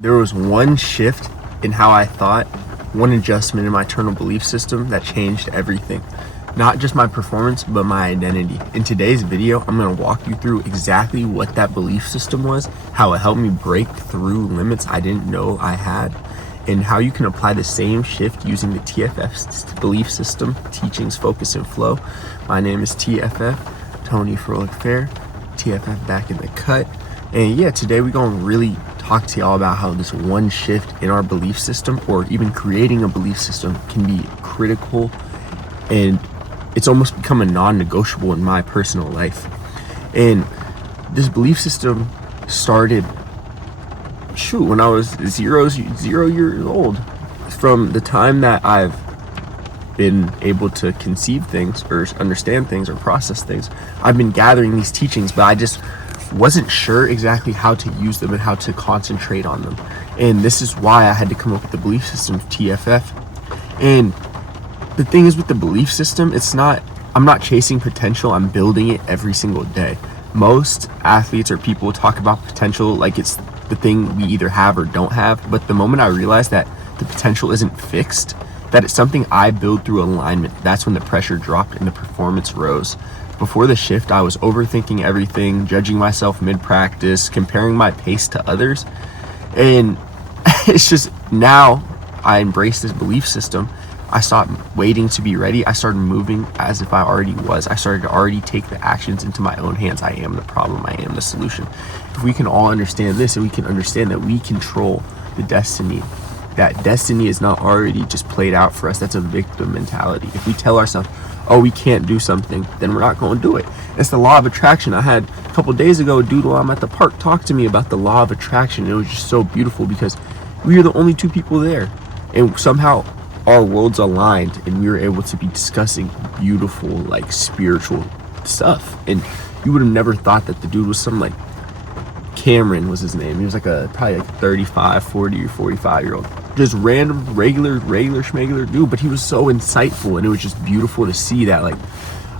There was one shift in how I thought, one adjustment in my internal belief system that changed everything. Not just my performance, but my identity. In today's video, I'm going to walk you through exactly what that belief system was, how it helped me break through limits I didn't know I had, and how you can apply the same shift using the TFF belief system, teachings, focus, and flow. My name is TFF, Tony Frohlich-Fair, TFF back in the cut. And yeah, today we're going to really talk to y'all about how this one shift in our belief system, or even creating a belief system, can be critical, and it's almost become a non-negotiable in my personal life. And this belief system started when I was zero years old. From the time that I've been able to conceive things or understand things or process things, I've been gathering these teachings, but I just wasn't sure exactly how to use them and how to concentrate on them. And this is why I had to come up with the belief system of TFF. And the thing is, with the belief system, I'm not chasing potential, I'm building it every single day. Most athletes or people talk about potential like it's the thing we either have or don't have, but the moment I realized that the potential isn't fixed, that it's something I build through alignment, that's when the pressure dropped and the performance rose. Before the shift, I was overthinking everything, judging myself mid-practice, comparing my pace to others. And it's just, now I embrace this belief system. I stopped waiting to be ready. I started moving as if I already was. I started to already take the actions into my own hands. I am the problem. I am the solution. If we can all understand this, and we can understand that we control the destiny, that destiny is not already just played out for us. That's a victim mentality. If we tell ourselves, oh, we can't do something, then we're not going to do it. It's the law of attraction. I had a couple days ago a dude while I'm at the park talk to me about the law of attraction. It was just so beautiful because we were the only two people there, and somehow our worlds aligned, and we were able to be discussing beautiful, like, spiritual stuff. And you would have never thought that the dude was some, like, Cameron was his name. He was like probably like 35, 40 or 45 year old, just random, regular schmegular dude, but he was so insightful, and it was just beautiful to see that, like,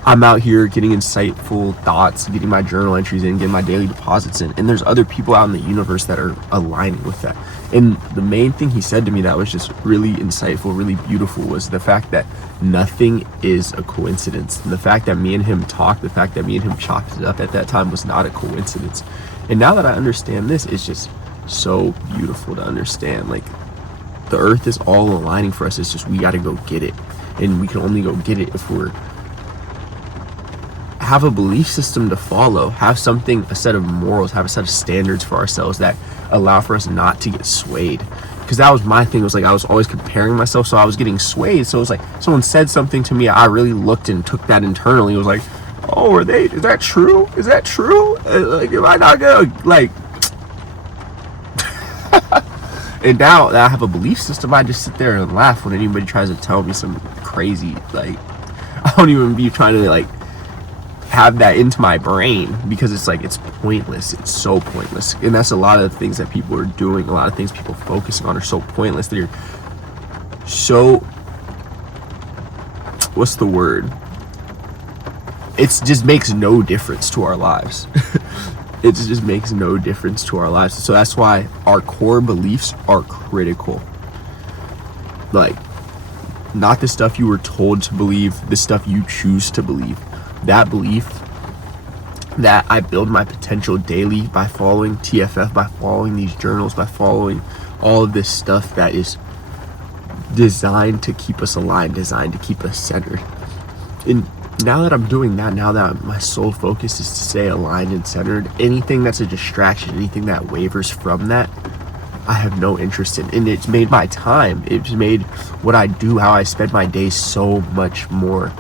I'm out here getting insightful thoughts, getting my journal entries in, getting my daily deposits in, and there's other people out in the universe that are aligning with that. And the main thing he said to me that was just really insightful, really beautiful, was the fact that nothing is a coincidence. And the fact that me and him talked, the fact that me and him chopped it up at that time was not a coincidence. And now that I understand this, it's just so beautiful to understand. Like, the earth is all aligning for us. It's just we got to go get it. And we can only go get it if we're have a belief system to follow, have something, a set of morals, have a set of standards for ourselves that allow for us not to get swayed. Because that was my thing, was like I was always comparing myself, so I was getting swayed. So it was like someone said something to me, I really looked and took that internally. It was like, oh, is that true? Is that true? Like, am I not gonna, like... And now that I have a belief system, I just sit there and laugh when anybody tries to tell me some crazy, like, I don't even be trying to, like, have that into my brain, because it's like, it's pointless. It's so pointless. And that's a lot of the things that people are doing, a lot of things people focusing on are so pointless. They're so, what's the word? It just makes no difference to our lives. It just makes no difference to our lives. So that's why our core beliefs are critical. Like, not the stuff you were told to believe, the stuff you choose to believe. That belief that I build my potential daily by following TFF, by following these journals, by following all of this stuff that is designed to keep us aligned, designed to keep us centered. And now that I'm doing that, now that my sole focus is to stay aligned and centered, anything that's a distraction, anything that wavers from that, I have no interest in. And it's made my time, it's made what I do, how I spend my days, so much more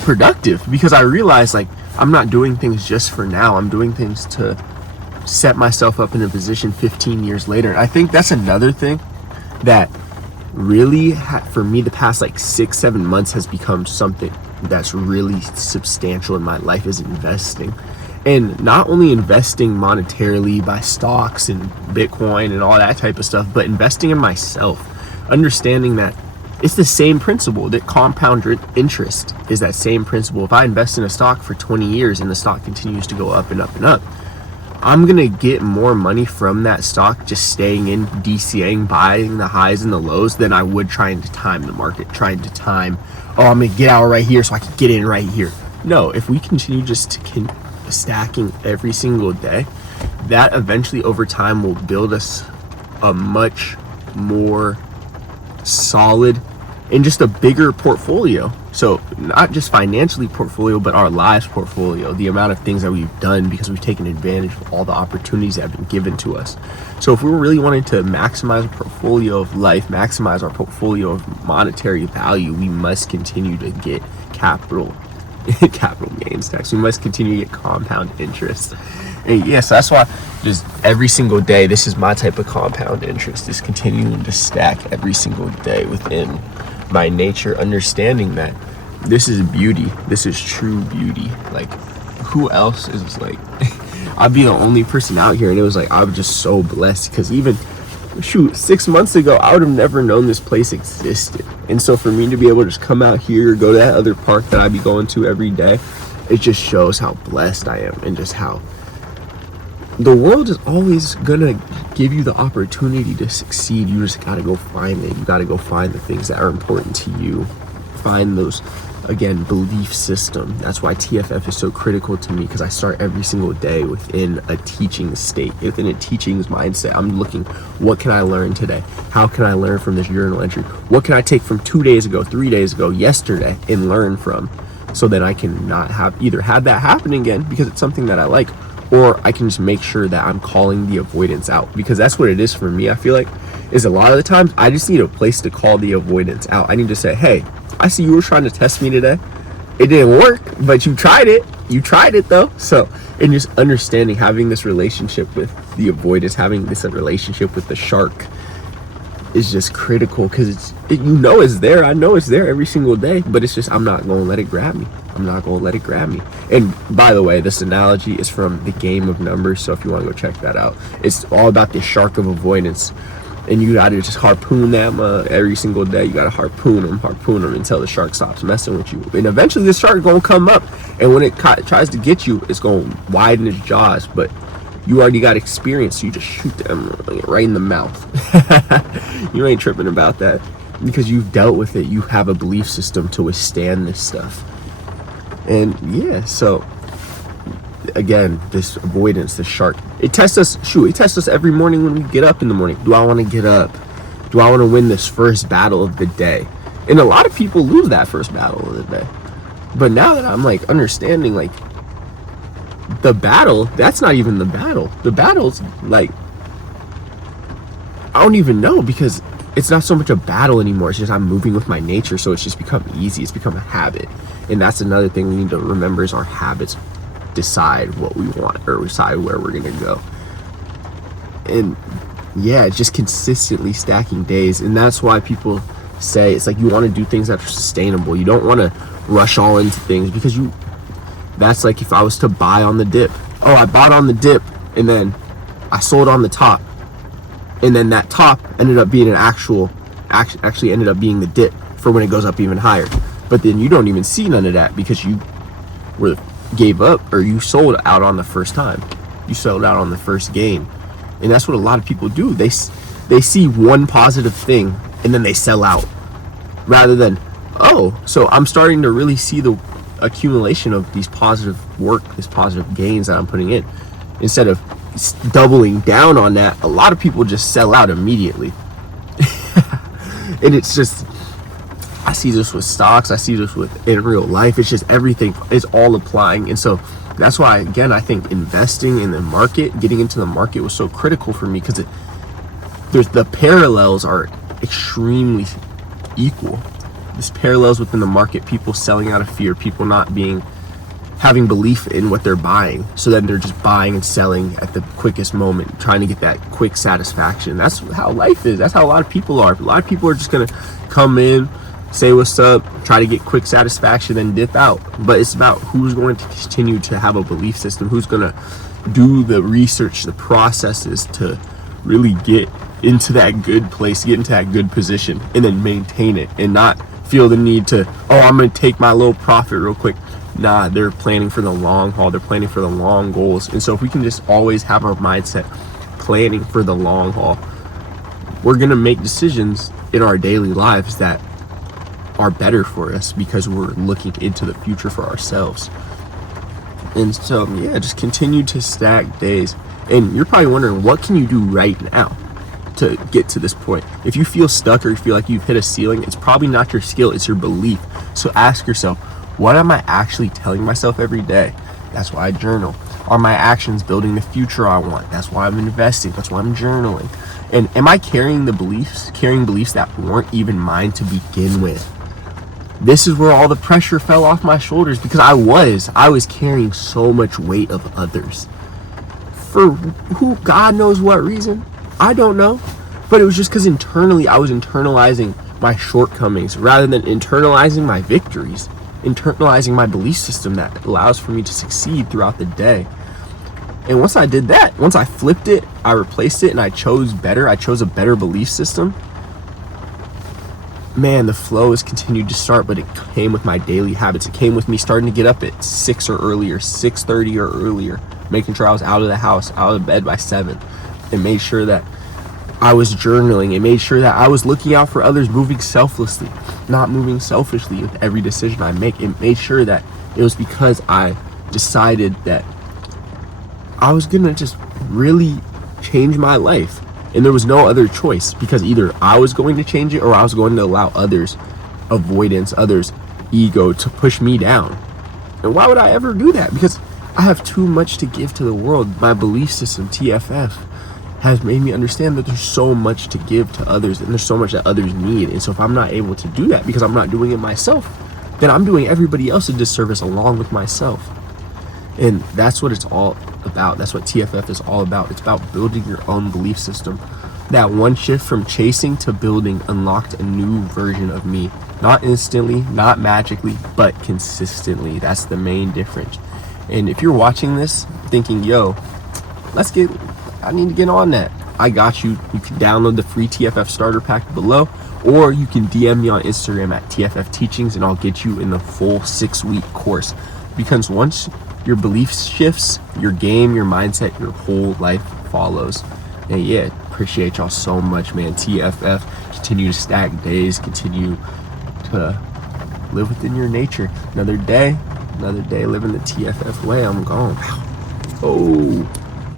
productive, because I realize, like, I'm not doing things just for now. I'm doing things to set myself up in a position 15 years later. And I think that's another thing that really, for me, the past like 6-7 months has become something that's really substantial in my life, is investing. And not only investing monetarily by stocks and Bitcoin and all that type of stuff, but investing in myself, understanding that it's the same principle, that compound interest is that same principle. If I invest in a stock for 20 years and the stock continues to go up and up and up, I'm gonna get more money from that stock just staying in, DCAing, buying the highs and the lows, than I would trying to time the market, trying to time, oh, I'm gonna get out right here so I can get in right here. No, if we continue just to stacking every single day, that eventually over time will build us a much more solid and just a bigger portfolio. So not just financially portfolio, but our lives portfolio, the amount of things that we've done because we've taken advantage of all the opportunities that have been given to us. So if we were really wanting to maximize our portfolio of life, maximize our portfolio of monetary value, we must continue to get capital gains tax. We must continue to get compound interest. And yes, that's why just every single day, this is my type of compound interest, is continuing to stack every single day within my nature, understanding that this is beauty. This is true beauty. Like, who else is like, I'd be the only person out here. And it was like, I'm just so blessed, because even 6 months ago, I would have never known this place existed. And so for me to be able to just come out here, go to that other park that I'd be going to every day, it just shows how blessed I am, and just how the world is always gonna give you the opportunity to succeed. You just gotta go find it. You gotta go find the things that are important to you. Find those, again, belief system. That's why TFF is so critical to me, because I start every single day within a teaching state, within a teaching's mindset. I'm looking, what can I learn today? How can I learn from this journal entry? What can I take from 2 days ago, 3 days ago, yesterday, and learn from, so that I can not have that happen again, because it's something that I like, or I can just make sure that I'm calling the avoidance out, because that's what it is for me. I feel like is a lot of the times I just need a place to call the avoidance out. I need to say, hey, I see you were trying to test me today. It didn't work, but you tried it. You tried it though. So, and just understanding, having this relationship with the avoidance, having this relationship with the shark is just critical, because it's there. I know it's there every single day, but it's just, I'm not going to let it grab me. I'm not going to let it grab me. And by the way, this analogy is from the Game of Numbers. So if you want to go check that out, it's all about the shark of avoidance. And you got to just harpoon them every single day. You got to harpoon them until the shark stops messing with you. And eventually the shark going to come up. And when it tries to get you, it's going to widen its jaws. But you already got experience, so you just shoot them right in the mouth. You ain't tripping about that, because you've dealt with it. You have a belief system to withstand this stuff. And yeah, so again, this avoidance, the shark, it tests us every morning when we get up in the morning. Do I want to get up? Do I want to win this first battle of the day? And a lot of people lose that first battle of the day. But now that I'm like understanding, like, the battle, that's not even the battle. The battle's like, I don't even know, because it's not so much a battle anymore. It's just I'm moving with my nature, so it's just become easy. It's become a habit. And that's another thing we need to remember, is our habits decide what we want, or decide where we're gonna go. And yeah, it's just consistently stacking days. And that's why people say it's like, you want to do things that are sustainable. You don't want to rush all into things, because that's like if I was to buy on the dip. Oh, I bought on the dip, and then I sold on the top, and then that top ended up being actually ended up being the dip for when it goes up even higher. But then you don't even see none of that, because you gave up, or you sold out on the first time. You sold out on the first gain. And that's what a lot of people do. They see one positive thing, and then they sell out, rather than, oh, so I'm starting to really see the accumulation of these positive gains that I'm putting in. Instead of doubling down on that, a lot of people just sell out immediately. And it's just, I see this with stocks, I see this in real life. It's just everything is all applying. And so that's why, again, I think investing in the market, getting into the market, was so critical for me, because the parallels are extremely equal. There's parallels within the market, people selling out of fear, people not having belief in what they're buying, so then they're just buying and selling at the quickest moment, trying to get that quick satisfaction. That's how life is. That's how a lot of people are. A lot of people are just gonna come in, say what's up, try to get quick satisfaction, then dip out. But it's about who's going to continue to have a belief system, who's gonna do the research, the processes to really get into that good place, get into that good position, and then maintain it, and not feel the need to, oh, I'm gonna take my little profit real quick. Nah, they're planning for the long haul. They're planning for the long goals. And so if we can just always have our mindset planning for the long haul, we're going to make decisions in our daily lives that are better for us because we're looking into the future for ourselves. And so, yeah, just continue to stack days. And you're probably wondering, what can you do right now to get to this point? If you feel stuck or you feel like you've hit a ceiling, it's probably not your skill, it's your belief. So ask yourself, what am I actually telling myself every day? That's why I journal. Are my actions building the future I want? That's why I'm investing. That's why I'm journaling. And am I carrying beliefs that weren't even mine to begin with? This is where all the pressure fell off my shoulders, because I was carrying so much weight of others. For who, God knows what reason? I don't know. But it was just because internally I was internalizing my shortcomings rather than internalizing my victories, internalizing my belief system that allows for me to succeed throughout the day. And once I did that, once I flipped it, I replaced it, and I chose a better belief system, man, the flow has continued to start. But it came with my daily habits. It came with me starting to get up at 6 or earlier, 6:30 or earlier, making sure I was out of the house, out of bed by 7, and made sure that I was journaling, and made sure that I was looking out for others, moving selflessly, not moving selfishly with every decision I make. It made sure that it was because I decided that I was gonna just really change my life, and there was no other choice, because either I was going to change it or I was going to allow others' avoidance, others' ego to push me down. And why would I ever do that? Because I have too much to give to the world. My belief system, TFF, has made me understand that there's so much to give to others, and there's so much that others need. And so if I'm not able to do that because I'm not doing it myself, then I'm doing everybody else a disservice along with myself. And that's what it's all about. That's what TFF is all about. It's about building your own belief system. That one shift from chasing to building unlocked a new version of me. Not instantly, not magically, but consistently. That's the main difference. And if you're watching this thinking, yo, I need to get on that, I got you. You can download the free TFF starter pack below, or you can DM me on Instagram at TFF Teachings, and I'll get you in the full 6-week course. Because once your belief shifts, your game, your mindset, your whole life follows. And yeah, appreciate y'all so much, man. TFF, continue to stack days, continue to live within your nature. Another day living the TFF way. I'm gone. Oh.